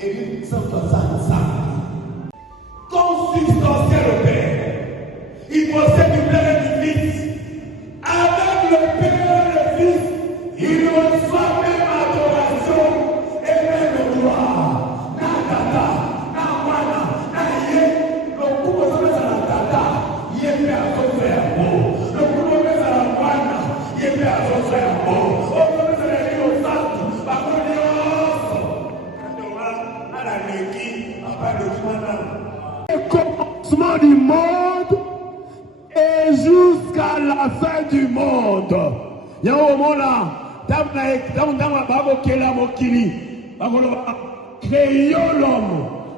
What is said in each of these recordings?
et 165. Consubstantiel au Père. Il possède du Père et du Fils. Avec le Père et le Fils, il reçoit même adoration et même gloire. Nakata, Nawana, Naye, le coup de la Tata, il est à son frère beau. Le coup de la Wana, il est à son frère beau. Le commencement du monde et jusqu'à la fin du monde. Il y a un moment là, créons l'homme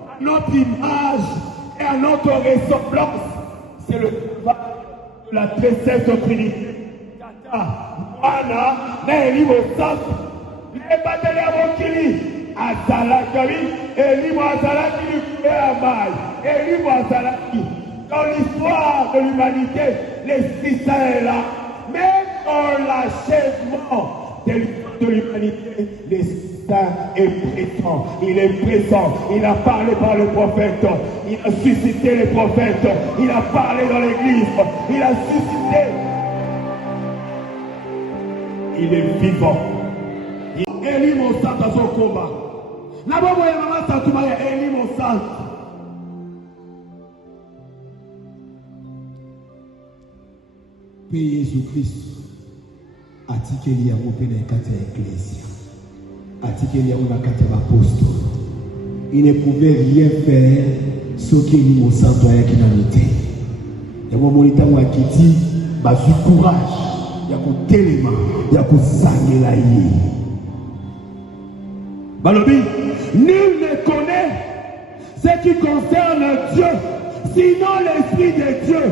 à notre image et à notre ressemblance. C'est le travail de la très sainte Trinité. Voilà, mais il est les batailles à Mokili. Azalakari, Elimu Azalaki du Péamaï, Elimu Azalaki. Dans l'histoire de l'humanité, l'Esprit Saint est là. Même dans l'achèvement de l'humanité, l'Esprit Saint est présent. Il est présent. Il a parlé par le prophète. Il a suscité les prophètes. Il a parlé dans l'église. Il a suscité. Il est vivant. Elimu Azalaki dans son combat. La maman et maman Santouma et Eli mon sang. Père Jésus-Christ, atikeli ya mopena kati ya Ecclesia, atikeli ya kati ya apôtre. Il ne pouvait rien faire ce qu'Eli mon sang doit être humanité. Ya maman litango akiti, bazu courage, ya ko telema, ya ko sangela yi. Balobi, nul ne connaît ce qui concerne Dieu, sinon l'Esprit de Dieu.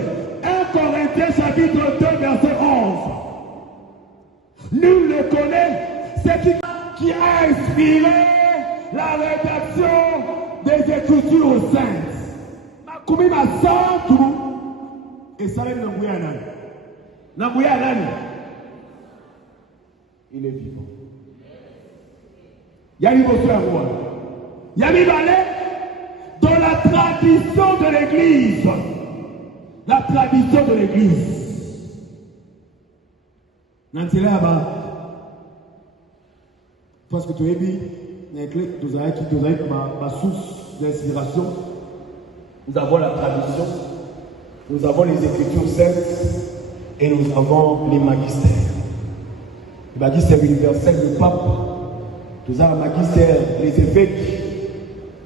1 Corinthiens chapitre 2 verset 11. Nul ne connaît ce qui a inspiré la rédaction des Écritures saintes. Makumi masantu et salem Nambouyanani. Il est vivant. Yami Bosouamoua. Yami Balé, dans la tradition de l'Église. La tradition de l'Église. Parce que tu as dit, nous avons ma source d'inspiration. Nous avons la tradition. Nous avons les Écritures saintes. Et nous avons les magistères. Le magistère universel, le pape. Nous avons le magistère, les évêques,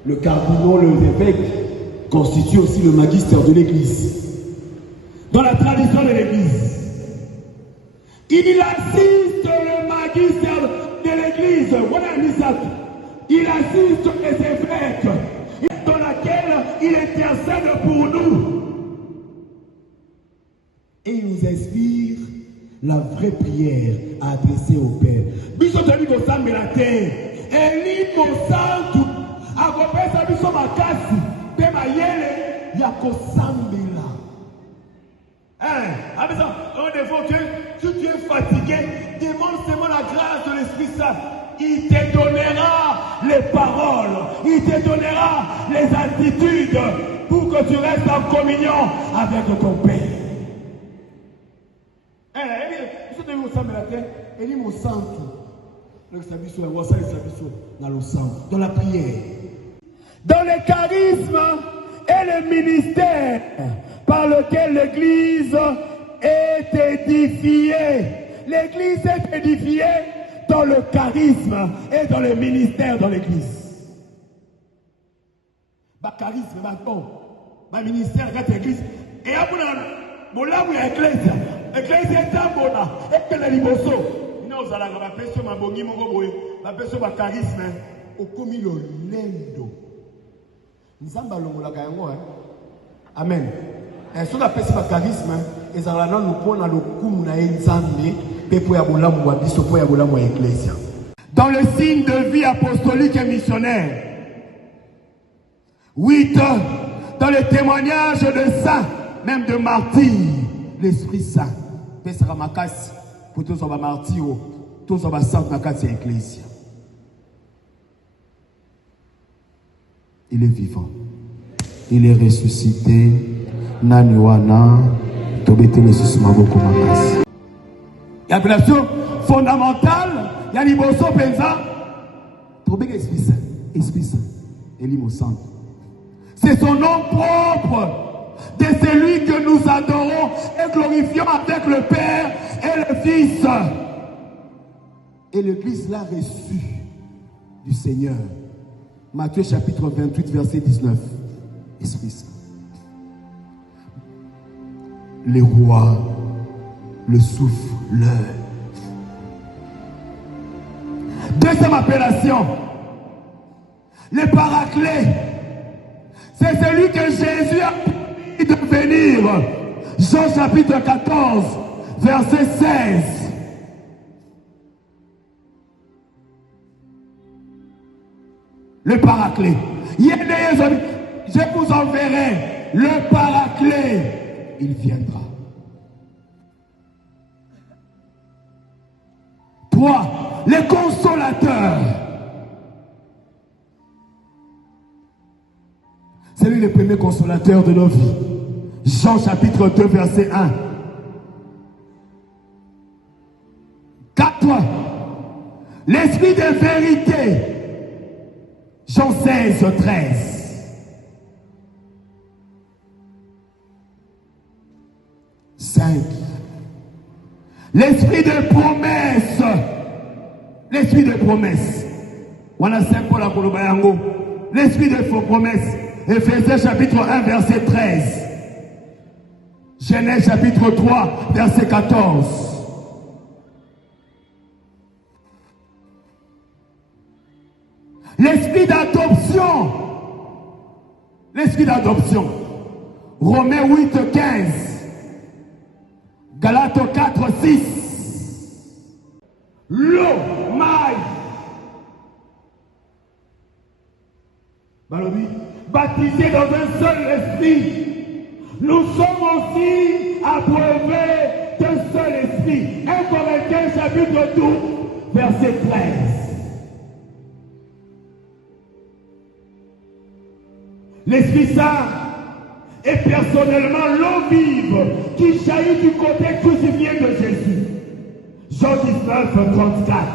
le cardinal, les évêques constituent aussi le magistère de l'Église. Dans la tradition de l'Église, il assiste le magistère de l'Église. Voilà il assiste les évêques dans laquelle il intercède pour nous. Et il nous inspire la vraie prière à adresser au Père. Bisotami Gosam Melate, Eli Mosantu, Agopesa Biso Makasi, Pemayele, Yakosambela. Hein? Si tu es fatigué, demande seulement la grâce de l'Esprit Saint. Il te donnera les paroles, il te donnera les attitudes pour que tu restes en communion avec ton Père. Dans la prière, dans le charisme et le ministère par lequel l'Église est édifiée. L'Église est édifiée dans le charisme et dans le ministère dans l'Église. Le charisme, le ministère de l'Église. Et après, l'Église. L'Église est un bon et que les liboso. Nous allons la personne ma bongi mon goboy, la personne ma charisme au commis le lendo. Nous allons la gagnons. Amen. Et sur la personne ma charisme, ils allons nous prendre le coup na enzambe et pour yabola moi biso pour yabola moi Ecclesia. Dans le signe de vie apostolique et missionnaire. 8 dans le témoignage de saints, même de martyrs, l'Esprit Saint. Pesara makasi pour tous les martyrs, tous les saints makasi Ecclesia. Il est vivant. Il est ressuscité. Naniwana. Tobete le susmaboko makasi. Il y a une appellation fondamentale. Il y a l'iboso penza. Tobete Esprit Saint. Elimo Santo. C'est son nom propre. De celui que nous adorons et glorifions avec le Père et le Fils. Et l'Église l'a reçu du Seigneur. Matthieu chapitre 28, verset 19. Esprit Saint. Les rois le soufflent. Deuxième appellation. Le Paraclet. C'est celui que Jésus a promis de venir. Jean chapitre 14, verset 16. Le Paraclet. Je vous enverrai le Paraclet. Il viendra. 3. Les consolateurs. C'est lui le premier consolateur de nos vies. Jean chapitre 2, verset 1. 4. L'esprit de vérité. Jean 16, 13. 5. L'esprit de promesse. L'esprit de promesse. On a 5 pour la Kolobayango. L'esprit de promesse. Éphésiens chapitre 1, verset 13. Genèse chapitre 3, verset 14. L'esprit d'adoption. L'esprit d'adoption. Romains 8, 15. Galates 4, 6. L'eau, maïs. Balobi, baptisés dans un seul esprit. Nous sommes aussi abreuvés d'un seul esprit. 1 Corinthiens chapitre 12, verset 13. L'Esprit Saint est personnellement l'eau vive qui jaillit du côté crucifié de Jésus. Jean 19, 34.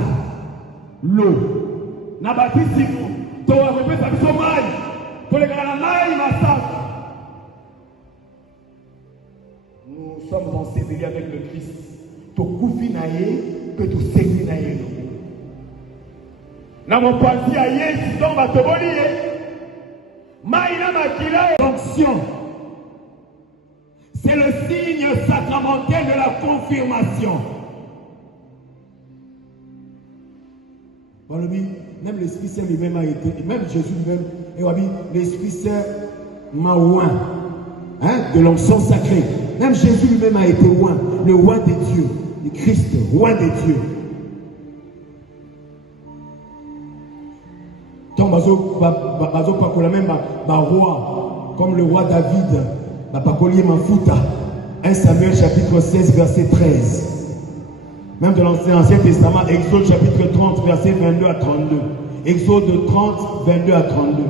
L'eau. Nabatisimu. Nous sommes ensevelis avec le Christ. Tokufi naye, que tu segui naye. Na mon parti aye, si ton va te voler. Maïna makila onction. C'est le signe sacramentel de la confirmation. Même l'Esprit Saint lui-même a été, même Jésus lui-même, l'Esprit Saint m'a oint, de l'onction sacrée. Même Jésus lui-même a été oint, le roi des dieux, le Christ, roi des dieux. Tant bazo pakola même roi, comme le roi David, pakolier Mafuta, 1 Samuel chapitre 16 verset 13. Même de l'Ancien Testament, Exode chapitre 30, verset 22 à 32. Exode 30, 22 à 32.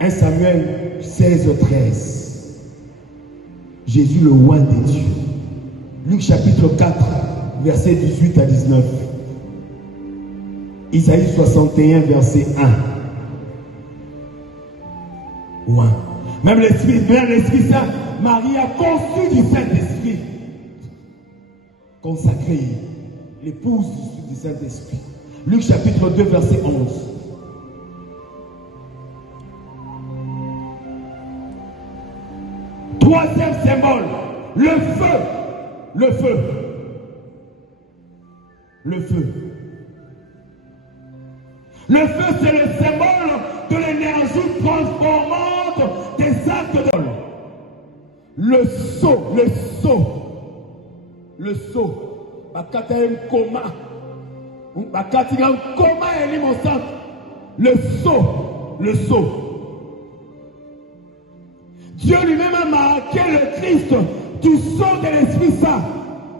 1 Samuel 16, 13. Jésus le roi des dieux. Luc chapitre 4, verset 18 à 19. Isaïe 61, verset 1. Ouais. Même l'Esprit Saint, Marie a conçu du Saint-Esprit. Consacré, l'épouse du Saint-Esprit. Luc chapitre 2, verset 11. Troisième symbole, le feu. Le feu. Le feu. Le feu, c'est le symbole de l'énergie transformante des actes de l'homme. Le sceau, le sceau. Le sceau, bakata un coma, bakati un coma et mon sang. Le sceau, le sceau. Dieu lui-même a marqué le Christ du sceau de l'Esprit Saint.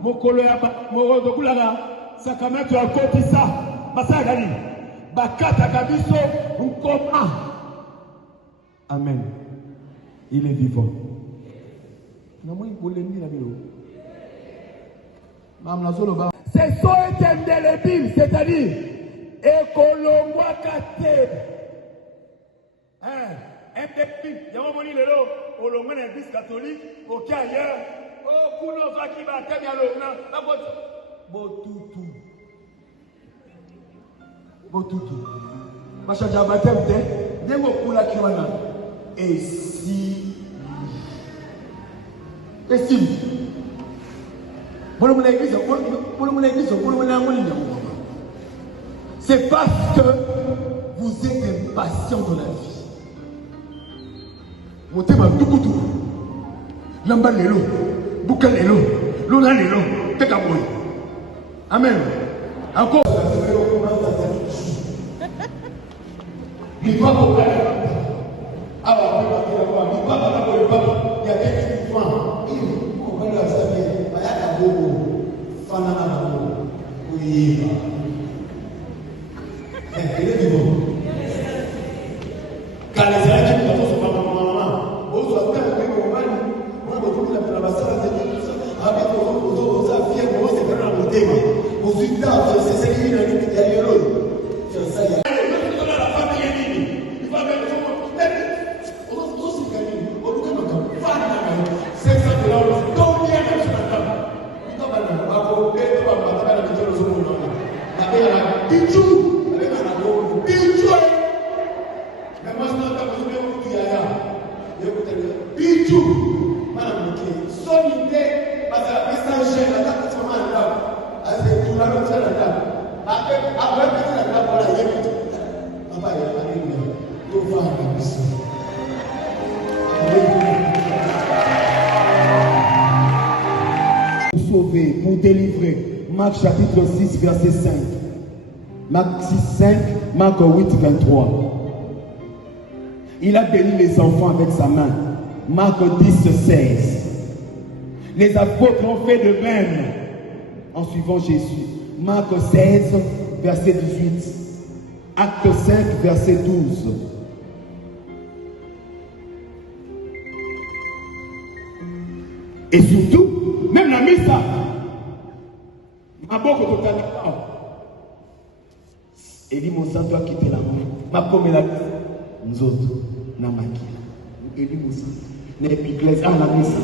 Mokolo ya moro dokulala, sacrament à côté ça, basagani, bakata kabiso un coma. Amen. Il est vivant. C'est so indélébile, c'est-à-dire Ekolongwa Kate. Indélébile. Il y a un moment où l'on a l'église catholique, au cas ailleurs, au Kouno Zakiba, Kamialo, Botutu. Botutu. Macha Jabatem, Demo Kula Kiwana. Et si. Et si. C'est parce que vous êtes impatient de la vie. Montez ma doucoutou. Lamba lelo. Bouka lelo. Lona lelo. Tekaboy. Amen. Encore. Il doit pour il y a quelques fois. Oui. Elle est vivante. Quand les Israéliens sont pas maman, vous avez un peu de mal, moi, vous avez la bassin, avec vos affaires, vous avez fait un thème. Vous êtes là, c'est celui qui a dit qu'il y a eu c'est ça, il y a la famille. Il va mettre tout le monde. On s'est gagné. On nous a c'est ça que là, on vient de se mettre. Pour délivrer. Marc chapitre 6, verset 5. Marc 6, 5, Marc 8, 23. Il a béni les enfants avec sa main. Marc 10, 16. Les apôtres ont fait de même en suivant Jésus. Marc 16, verset 18. Acte 5, verset 12. Et surtout, même la missa. Ma beaucoup de temps. Et dit mon sang doit quitter la main. Ma comme la nous autres, n'a pas quitté. Et dit mon sang. N'est plus clair à la missa.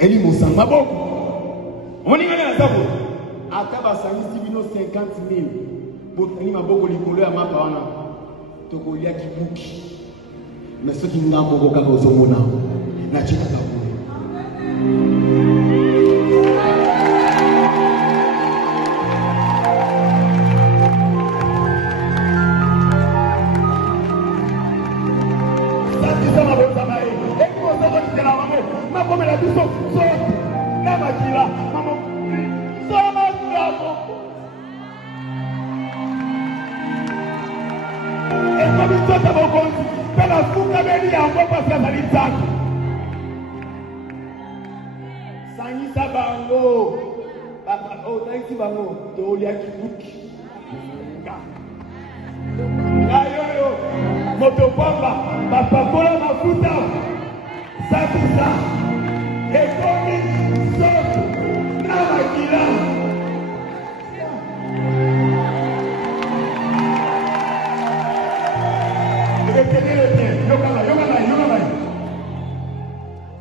Et dit mon sang. Ma beaucoup. On y va à ça. À Kabasani, si vous avez 50 000. Pour tenir ma beaucoup de couleurs à ma parole. Tokolia qui bouki. Mais ceux qui n'ont pas beaucoup de choses, n'a pas de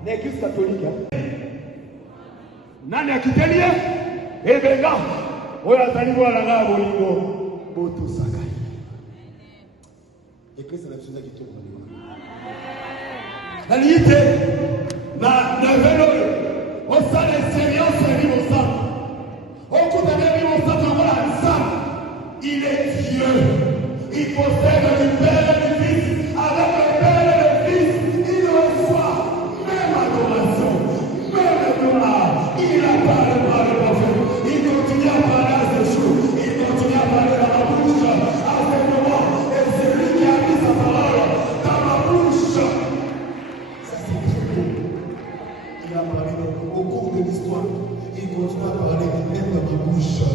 l'église catholique. Nani akitelia? Ebenga. Oya taliwa la ngabo bolingo. Boto sakai. Église la chose qui tourne. La liite na velo. On sale l'expérience et au sang. On connaît au sang voilà ça. Il est Dieu. Il possède le Père et le Fils avec le Père et le Fils. Il reçoit même adoration, même gloire. Il a parlé par le prophète. Il continue à parler à ce jour. Il continue à parler dans ma bouche à ce moment. Et c'est lui qui a mis sa parole dans ma bouche. Ça c'est très beau. Il a parlé au cours de l'histoire. Il continue à parler même dans ma bouche.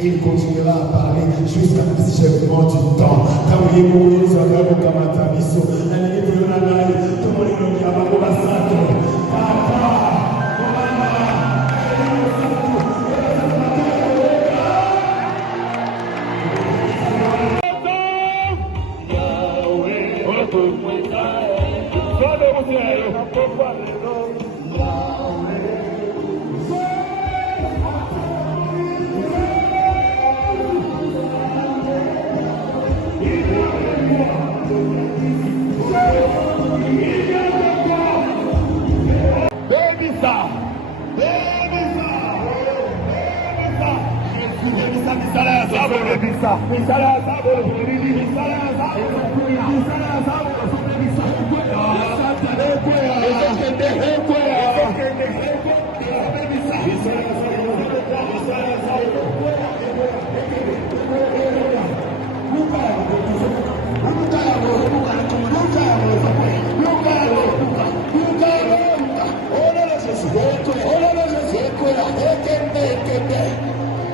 Et il continuera à parler jusqu'à l'achèvement du temps.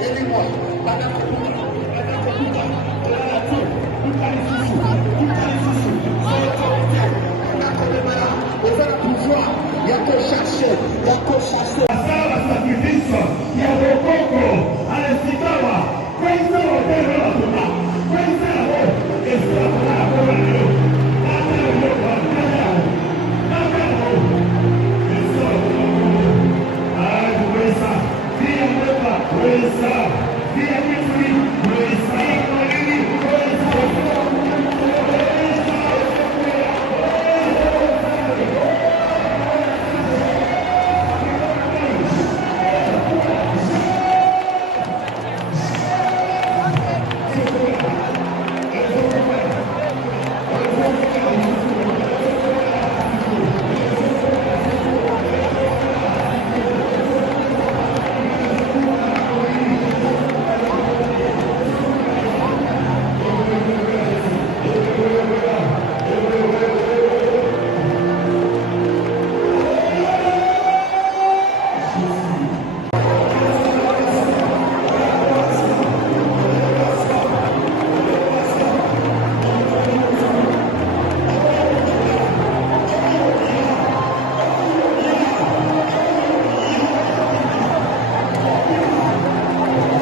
Ele